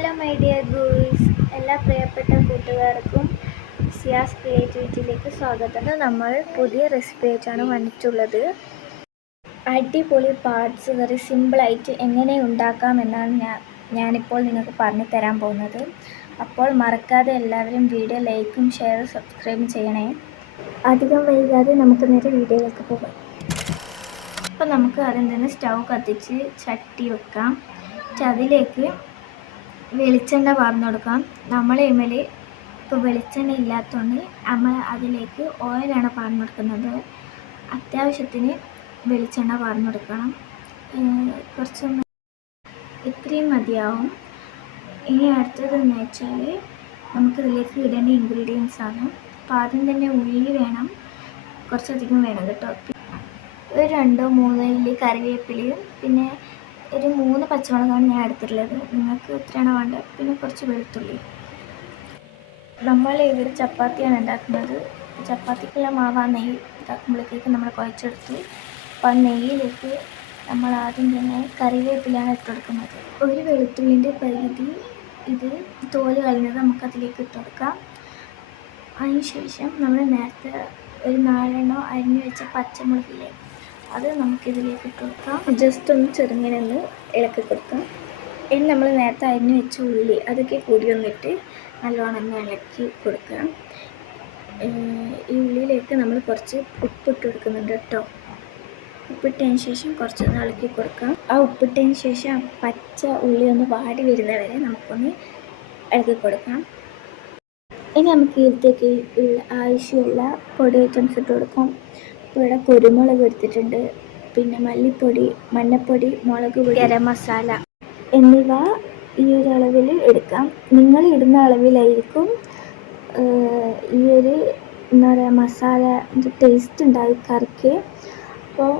Hello my dear guys, എല്ലാ പ്രിയപ്പെട്ട കൂട്ടുകാർക്കും സിയാസ് ക്രിയേറ്റിവിറ്റിയിലേക്ക് സ്വാഗതം. നമ്മൾ പുതിയ റെസിപ്പി ആയിട്ടാണ് വന്നിട്ടുള്ളത്. അടിപൊളി പാർട്സ് കറി സിമ്പിളായിട്ട് എങ്ങനെ ഉണ്ടാക്കാമെന്നാണ് ഞാനിപ്പോൾ നിങ്ങൾക്ക് പറഞ്ഞു തരാൻ പോകുന്നത്. അപ്പോൾ മറക്കാതെ എല്ലാവരും വീഡിയോ ലൈക്കും ഷെയറും സബ്സ്ക്രൈബും ചെയ്യണേ. അധികം വൈകാതെ നമുക്ക് നേരെ വീഡിയോയിലേക്ക് പോകാം. അപ്പോൾ നമുക്ക് ആദ്യം തന്നെ സ്റ്റൗ കത്തിച്ച് ചട്ടി വെക്കാം. അതിലേക്ക് വെളിച്ചെണ്ണ പാർന്നു കൊടുക്കാം. നമ്മളെ ഇമേൽ ഇപ്പോൾ വെളിച്ചെണ്ണ ഇല്ലാത്തതുകൊണ്ട് നമ്മൾ അതിലേക്ക് ഓയിലാണ് പാർന്നു കൊടുക്കുന്നത്. അത്യാവശ്യത്തിന് വെളിച്ചെണ്ണ പാർന്നു കൊടുക്കണം. കുറച്ചൊന്ന് ഇത്രയും മതിയാവും. ഇനി അടുത്തതെന്ന് വെച്ചാൽ നമുക്കിതിലേക്ക് ഇടേണ്ട ഇൻഗ്രീഡിയൻസ് ആണ്. അപ്പോൾ ആദ്യം തന്നെ ഉള്ളി വേണം, കുറച്ചധികം വേണം കേട്ടോ. ഒരു 2-3 ഇല്ലി കറിവേപ്പിലയും പിന്നെ ഒരു 3 പച്ചമുളകാണ് ഞാൻ എടുത്തിട്ടുള്ളത്. നിങ്ങൾക്ക് എത്രയാണോ വേണ്ടത്. പിന്നെ കുറച്ച് വെളുത്തുള്ളി. നമ്മൾ ഇവിടെ ചപ്പാത്തിയാണ് ഉണ്ടാക്കുന്നത്. ചപ്പാത്തിക്കുള്ള മാവ് ആ നെയ്യ് ഇതാക്കുമ്പോഴത്തേക്ക് നമ്മൾ കുഴച്ചെടുത്തു. അപ്പോൾ ആ നെയ്യിലേക്ക് നമ്മൾ ആദ്യം തന്നെ കറിവേപ്പിലാണ് ഇട്ട് കൊടുക്കുന്നത്. ഒരു വെളുത്തുള്ളിൻ്റെ പകുതി ഇത് തോല് കളഞ്ഞത് നമുക്കതിലേക്ക് ഇട്ട് കൊടുക്കാം. അതിനുശേഷം നമ്മൾ നേരത്തെ ഒരു 4 അരിഞ്ഞു വെച്ച പച്ചമുളകില്ലേ, അത് നമുക്കിതിലേക്ക് ഇട്ട് കൊടുക്കാം. ജസ്റ്റ് ഒന്ന് ചെറുങ്ങനെ ഇളക്കി കൊടുക്കാം. ഇനി നമ്മൾ നേരത്തെ അരിഞ്ഞു വെച്ച ഉള്ളി അതൊക്കെ കൂടി വന്നിട്ട് നല്ലോണം ഒന്ന് ഇളക്കി കൊടുക്കാം. ഈ ഉള്ളിയിലേക്ക് നമ്മൾ കുറച്ച് ഉപ്പിട്ട് കൊടുക്കുന്നുണ്ട് കേട്ടോ. ഉപ്പിട്ടതിന് ശേഷം കുറച്ചൊന്ന് ഇളക്കി കൊടുക്കാം. ആ ഉപ്പിട്ടതിന് ശേഷം പച്ച ഉള്ളി ഒന്ന് വാടി വരുന്നവരെ നമുക്കൊന്ന് ഇളക്കി കൊടുക്കാം. ഇനി നമുക്ക് ഇതിലേക്ക് ആവശ്യമുള്ള പൊടി ഐറ്റംസ് ഇട്ട് കൊടുക്കാം. ഇപ്പോൾ ഇവിടെ കുരുമുളക് എടുത്തിട്ടുണ്ട്, പിന്നെ മല്ലിപ്പൊടി, മഞ്ഞൾപ്പൊടി, മുളക് പൊടി, ഗരം മസാല എന്നിവ ഈ ഒരു അളവിൽ എടുക്കാം. നിങ്ങൾ ഇടുന്ന അളവിലായിരിക്കും ഈ ഒരു എന്താ പറയുക മസാല ടേസ്റ്റ് ഉണ്ടായി കറിക്ക്. അപ്പോൾ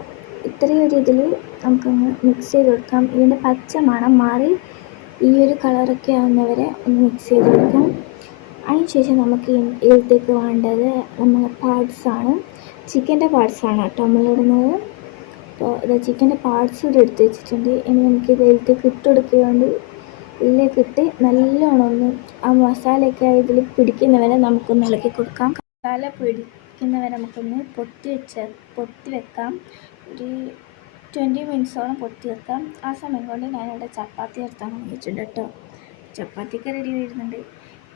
ഇത്രയും ഒരു ഇതിൽ നമുക്കൊന്ന് മിക്സ് ചെയ്ത് കൊടുക്കാം. ഇതിൻ്റെ പച്ച മണം മാറി ഈ ഒരു കളറൊക്കെ ആവുന്നവരെ ഒന്ന് മിക്സ് ചെയ്ത് കൊടുക്കാം. അതിനുശേഷം നമുക്ക് ഇതിലേക്ക് വേണ്ടത് നമ്മുടെ പാർട്സാണ്. ചിക്കൻ്റെ പാർട്സാണ് കേട്ടോ നമ്മളിടുന്നത്. അപ്പോൾ ഇത് ചിക്കൻ്റെ പാർട്സ് ഇവിടെ എടുത്ത് വെച്ചിട്ടുണ്ട്. ഇനി നമുക്ക് ഇതിലേക്ക് ഇട്ട് കൊടുക്കുകയുണ്ട്. ഇതിലേക്ക് ഇട്ട് നല്ലോണം ഒന്ന് ആ മസാലയൊക്കെ ഇതിൽ പിടിക്കുന്നവരെ നമുക്കൊന്ന് ഇളക്കി കൊടുക്കാം. മസാല പിടിക്കുന്നവരെ നമുക്കൊന്ന് പൊത്തി വെക്കാം. ഒരു 20 മിനിറ്റ്സോളം പൊത്തി വെക്കാം. ആ സമയം കൊണ്ട് ഞാനിവിടെ ചപ്പാത്തി എടുത്താൽ വാങ്ങിയിട്ടുണ്ട് കേട്ടോ. ചപ്പാത്തിക്ക് റെഡി വരുന്നുണ്ട്.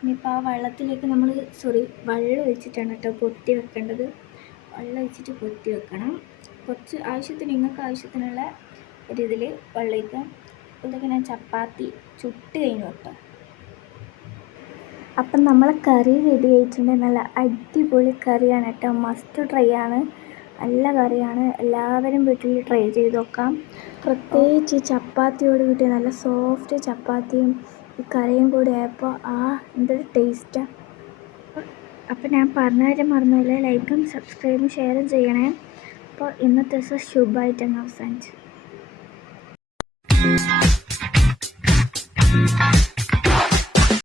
ഇനിയിപ്പോൾ ആ വെള്ളത്തിലേക്ക് വെള്ളം ഒഴിച്ചിട്ടാണ് കേട്ടോ പൊത്തി വെക്കേണ്ടത്. വെള്ളം ഒഴിച്ചിട്ട് പൊത്തി വെക്കണം. കുറച്ച് നിങ്ങൾക്ക് ആവശ്യത്തിനുള്ള ഒരു ഇതിൽ വെള്ളം ഒഴിക്കാം. ഇതിലേക്ക് ഞാൻ ചപ്പാത്തി ചുട്ട് കഴിഞ്ഞു കേട്ടോ. അപ്പം നമ്മളെ കറി റെഡി ആയിട്ടുണ്ട്. നല്ല അടിപൊളി കറിയാണ് കേട്ടോ. മസ്റ്റ് ട്രൈ ആണ്. നല്ല കറിയാണ്. എല്ലാവരും വീട്ടിൽ ട്രൈ ചെയ്ത് നോക്കാം. പ്രത്യേകിച്ച് ചപ്പാത്തിയോട് കൂട്ടി നല്ല സോഫ്റ്റ് ചപ്പാത്തിയും ഈ കറിയും കൂടി ആയപ്പോൾ എന്തൊരു ടേസ്റ്റാണ്. അപ്പോൾ ഞാൻ പറഞ്ഞാലും മറന്നില്ല, ലൈക്കും സബ്സ്ക്രൈബും ഷെയറും ചെയ്യണേ. അപ്പോൾ ഇന്നത്തെ ദിവസം ശുഭമായിട്ടങ്ങ് അവസാനിച്ചു.